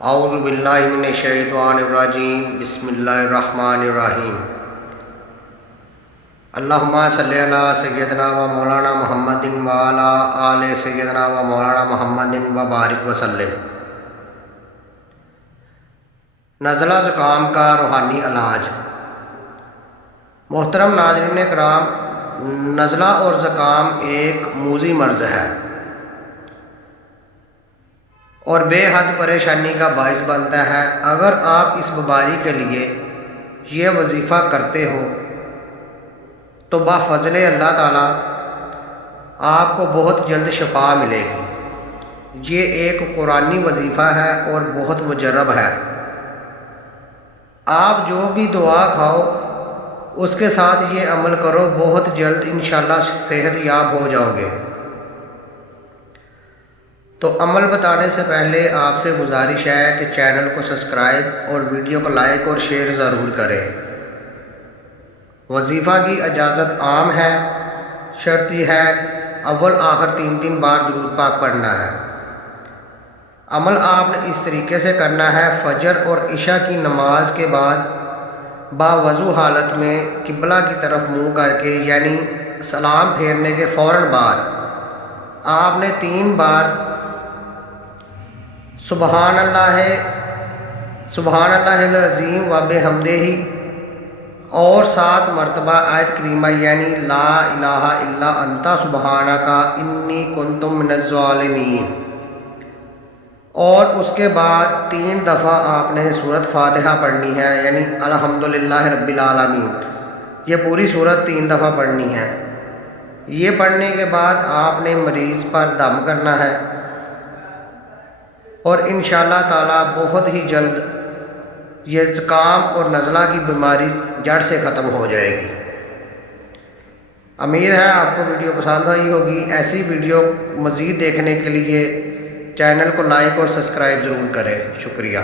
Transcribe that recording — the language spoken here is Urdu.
اعوذ باللہ من الشیطان الرجیم بسم اللہ الرحمن الرحیم اللہم صلی علی سیدنا و مولانا محمد و علی آل سیدنا و مولانا محمد و بارک وسلم۔ نزلہ زکام کا روحانی علاج۔ محترم ناظرین کرام، نزلہ اور زکام ایک موذی مرض ہے اور بے حد پریشانی کا باعث بنتا ہے۔ اگر آپ اس بیماری کے لیے یہ وظیفہ کرتے ہو تو بفضل اللہ تعالیٰ آپ کو بہت جلد شفا ملے گی۔ یہ ایک قرآنی وظیفہ ہے اور بہت مجرب ہے۔ آپ جو بھی دعا کھاؤ اس کے ساتھ یہ عمل کرو، بہت جلد انشاءاللہ صحت یاب ہو جاؤ گے۔ تو عمل بتانے سے پہلے آپ سے گزارش ہے کہ چینل کو سبسکرائب اور ویڈیو کو لائک اور شیئر ضرور کریں۔ وظیفہ کی اجازت عام ہے، شرط یہ ہے اول آخر 3 بار درود پاک پڑھنا ہے۔ عمل آپ نے اس طریقے سے کرنا ہے: فجر اور عشاء کی نماز کے بعد باوضو حالت میں قبلہ کی طرف منہ کر کے، یعنی سلام پھیرنے کے فوراً بعد آپ نے 3 بار سبحان اللہ العظیم و بحمدہ اور 7 مرتبہ آیت کریمہ یعنی لا الہ الا انت سبحانک انی کنت من الظالمین، اور اس کے بعد 3 دفعہ آپ نے سورۃ فاتحہ پڑھنی ہے، یعنی الحمدللہ رب العالمین۔ یہ پوری سورت 3 دفعہ پڑھنی ہے۔ یہ پڑھنے کے بعد آپ نے مریض پر دم کرنا ہے اور انشاءاللہ تعالیٰ بہت ہی جلد یہ زکام اور نزلہ کی بیماری جڑ سے ختم ہو جائے گی۔ امید ہے آپ کو ویڈیو پسند آئی ہوگی۔ ایسی ویڈیو مزید دیکھنے کے لیے چینل کو لائک اور سبسکرائب ضرور کریں۔ شکریہ۔